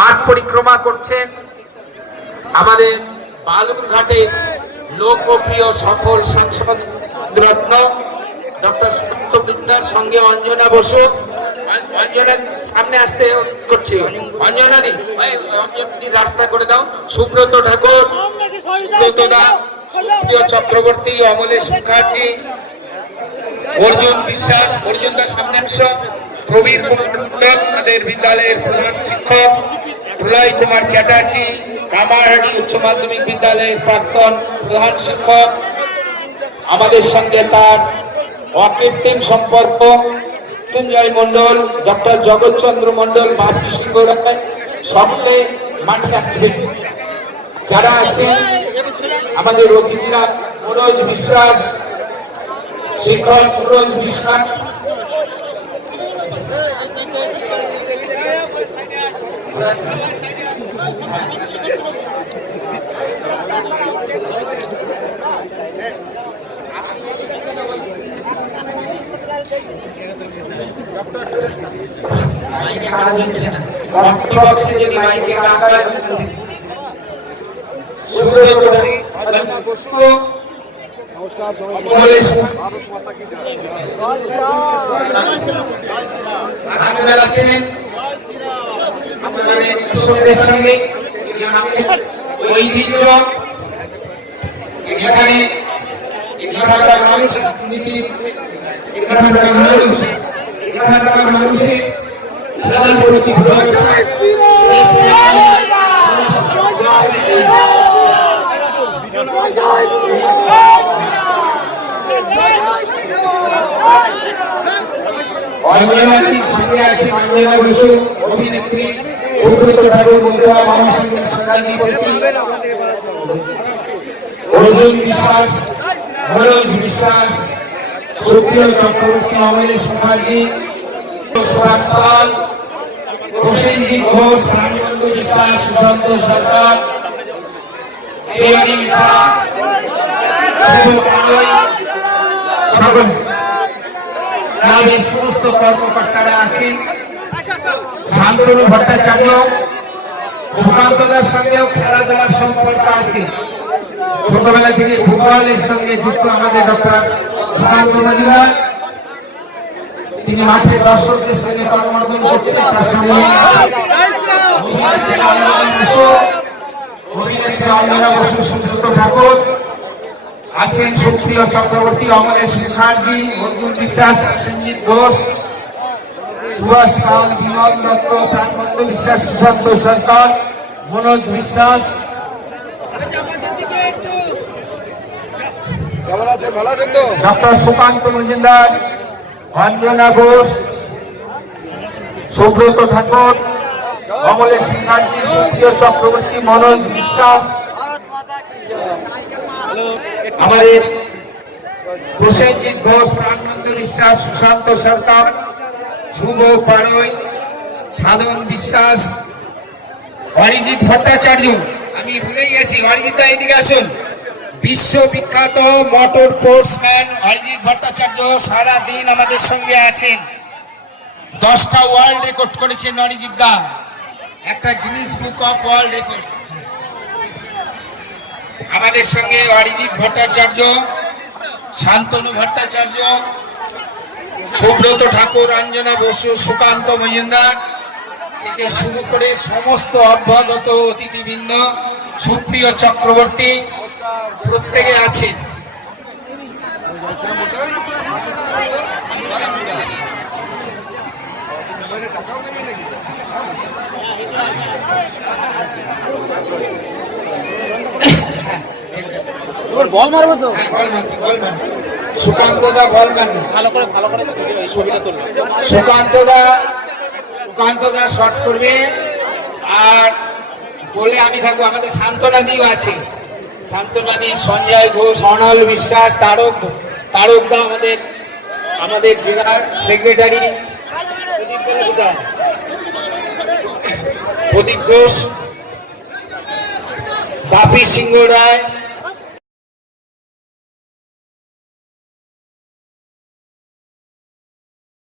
মাঠ পরিক্রমা করছেন আমাদের বালুরঘাটে লোকপ্রিয় সফল সাংসদ রত্ন ডক্টর সুকান্ত বিদ্যার সঙ্গে অঞ্জনা বসু। অঞ্জনা সামনে আসতে করছি, অঞ্জনা দি রাস্তা করে দাও। সুব্রত ঠাকুর, সুব্রত দা, সুপ্রিয় চক্রবর্তী, অমলেশ মুখার্জি, অর্জুন বিশ্বাস, অর্জুন দা সামনে আসো, প্রবীর কুমার মন্ডল আমাদের বিদ্যালয়ের প্রধান শিক্ষক, প্রলয় কুমার চ্যাটার্জি কামারহাটি উচ্চ মাধ্যমিক বিদ্যালয়ের প্রাক্তন প্রধান শিক্ষক, আমাদের সঙ্গে তার অকৃত্রিম সম্পর্ক মৃত্যুঞ্জয় মন্ডল, ডক্টর জগৎচন্দ্র মন্ডল, বাপি সিংহ রায়, সকলে মাঠে আসবেন। যারা আছেন আমাদের অতিথিরা, মনোজ বিশ্বাস, শিক্ষক মনোজ বিশ্বাস, নমস্কার ঐতিহ্য এখানে এখানকার মানুষ এখানকার মানুষের খেলার প্রতি অঞ্জনাদির সঙ্গে আছে অঞ্জনা বসু, অভিনেত্রী সুব্রত ঠাকুর, মিথুয়া মহাসঙ্গের সঙ্গে প্রতি অর্জুন বিশ্বাস, মনোজ বিশ্বাস, সুপ্রিয় চক্রবর্তী, অমলেশ মুখার্জি, সুভাষ পাল, প্রসেনজিৎ ঘোষ, প্রাণবন্ধু বিশ্বাস, সুশান্ত সরকার, শ্রেয়ানী বিশ্বাস, শুভ কানই, ক্লাবের সমস্ত কর্মকর্তারা আছেন, শান্তনু ভট্টাচার্য, সুকান্তদার সঙ্গেও খেলাধুলার সম্পর্ক আছে। ছোটবেলা থেকে ফুটবলের সঙ্গে যুক্ত আমাদের ডক্টর সুকান্ত মজুমদার, তিনি মাঠের দর্শকদের সঙ্গে করমর্দন করছেন। তার সঙ্গে অভিনেত্রী অঞ্জনা বসু, সুব্রত ঠাকুর আছেন, সুপ্রিয় চক্রবর্তী, অমলেশ মুখার্জি, অর্জুন বিশ্বাস, সঞ্জিত ঘোষ, সুভাষ পাল, বিমল দত্ত, প্রাণবন্ধু বিশ্বাস, সুশান্ত সরকার, মনোজ বিশ্বাস, ডক্টর সুকান্ত মজুমদার, অঞ্জনা ঘোষ, সুব্রত ঠাকুর, অমলেশ মুখার্জি, সুপ্রিয় চক্রবর্তী, মনোজ বিশ্বাস, আমাদের প্রসেনজিৎ ঘোষ, প্রাণবন্ধু বিশ্বাস, সুশান্ত সরকার, শুভ পাড়ই, সাধন বিশ্বাস, অরিজিৎ ভট্টাচার্য, আমি ভুলেই গেছি, অরিজিৎ দা এদিকে আসুন, বিশ্ববিখ্যাত মোটর স্পোর্টসম্যান অরিজিৎ ভট্টাচার্য সারাদিন আমাদের সঙ্গে আছেন। 10টা ওয়ার্ল্ড রেকর্ড করেছেন অরিজিৎ দা, একটা Guinness book of world record. আমাদের সঙ্গে অরিজিৎ ভট্টাচার্য, শান্তনু ভট্টাচার্য, সুব্রত ঠাকুর, অঞ্জনা বসু, সুকান্ত মজুমদার থেকে শুরু করে সমস্ত অভ্যাগত অতিথিবৃন্দ, সুপ্রিয় চক্রবর্তী প্রত্যেকে আছেন। বল মারবো তো, সুকান্ত দা বল মারবে, সুকান্ত দা শট করবে, আর বলে আমি থাকবো। আমাদের সান্ত্বনা দিও আছে, সান্ত্বনা দি, সঞ্জয় ঘোষ, অনল বিশ্বাস, তারক দা আমাদের জেলা সেক্রেটারি, প্রদীপ ঘোষ, বাপি সিংহ রায়,